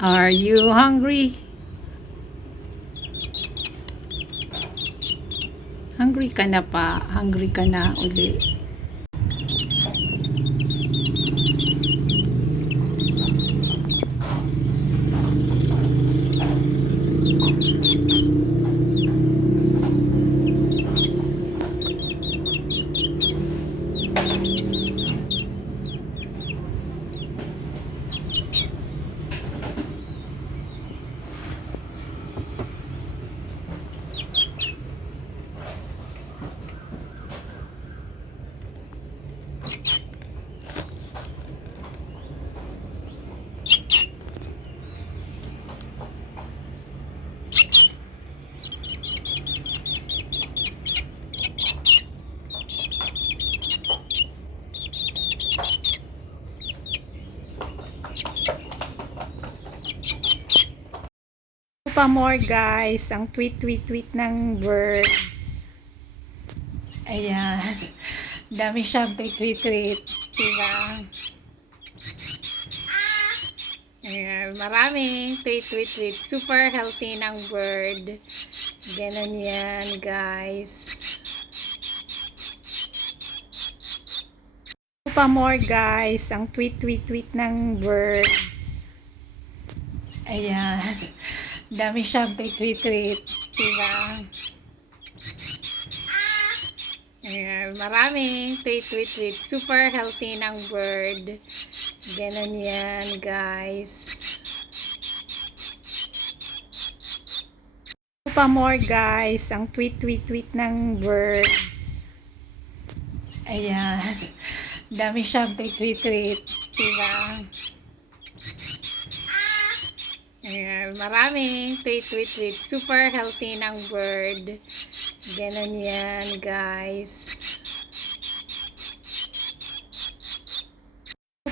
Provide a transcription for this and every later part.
Are you hungry? Hungry ka na pa? Hungry ka na uli? Pa more guys, ang tweet ng birds. Ayan. Dami siyang tweet. Diba? Ayan. Maraming tweet. Super healthy ng bird. Ganon yan guys. Pa more guys, ang tweet ng birds. Ayan. Dami siyang tweet. Diba? Ayan. Maraming tweet. Super healthy ng bird. Ganon yan guys. Pa more guys, ang tweet ng birds. Ayan. Dami siyang tweet. Diba? Ayan. Maraming tweet. Super healthy ng bird. Ganon yan guys.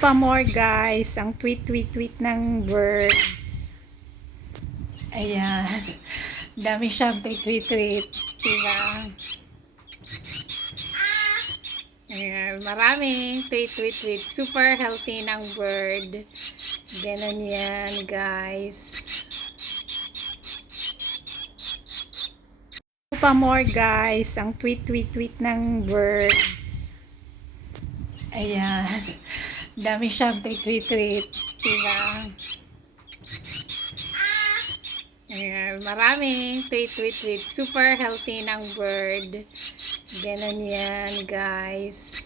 Pa more guys, ang tweet ng birds. Ayan. Dami siyang tweet. Diba? Ayan. Maraming tweet. Super healthy ng bird. Ganon yan guys. Pa more guys, ang tweet ng birds. Ayan. Dami siyang tweet. Diba? Ayan. Maraming tweet. Super healthy ng bird. Ganon yan guys.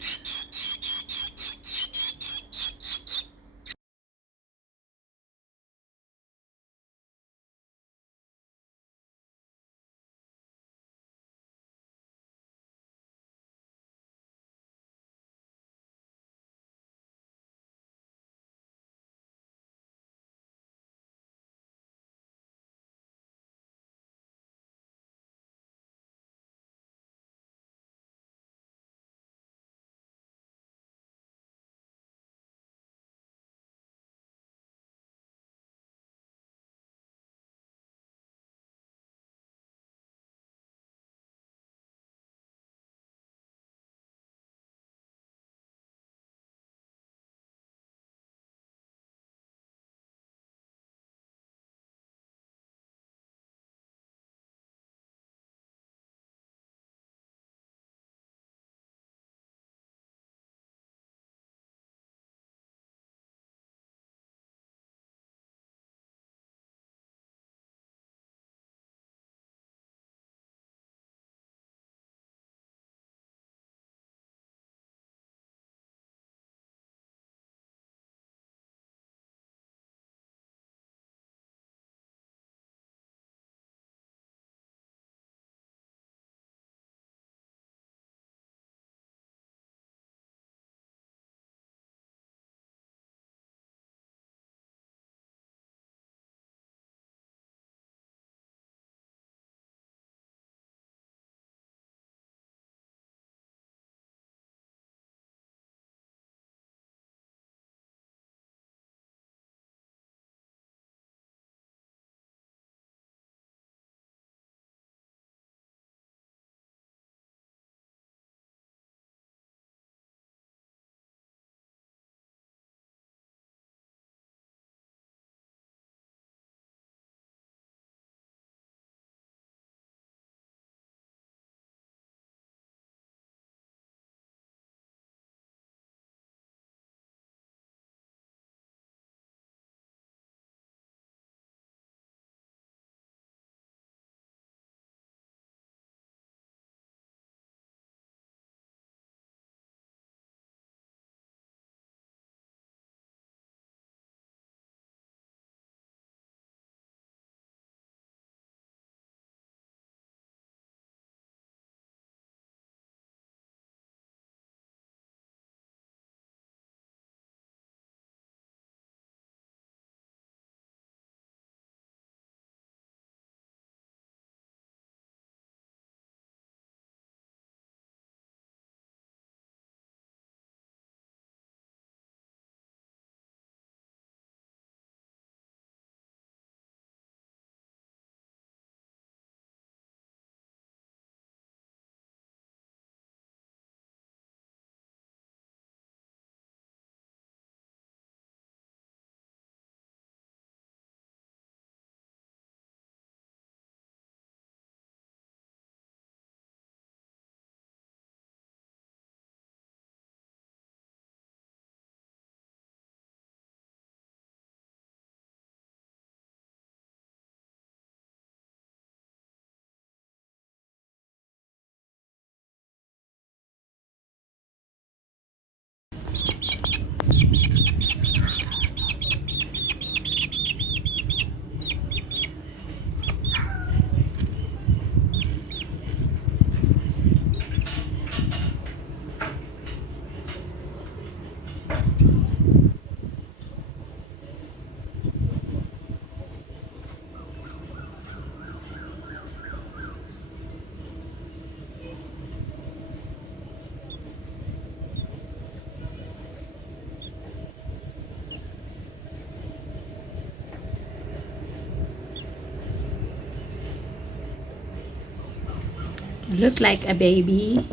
Look like a baby.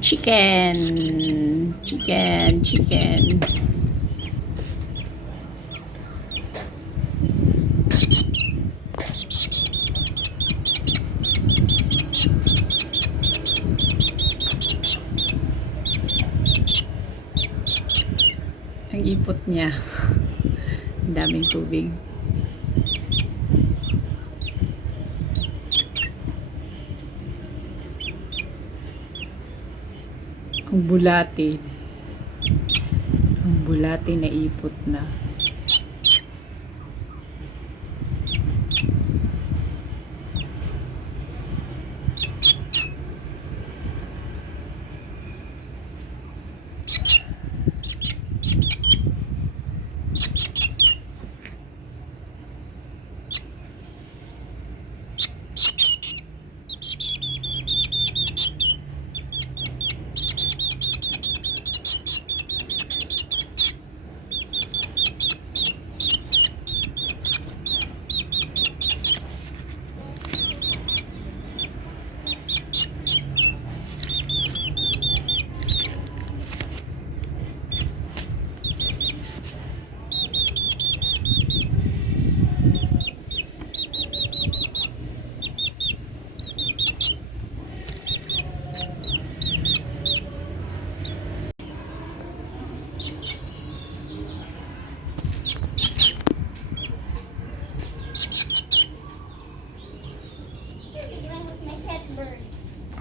Chicken. Chicken. Chicken. Ang ipot niya. Ang daming tubig. Ang bulate. Ang bulate na ipot na.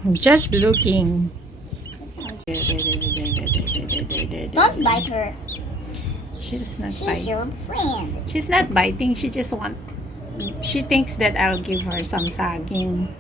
I'm just looking. Don't bite her. She's not She's biting. your friend. She's not biting. She just she thinks that I'll give her some saging.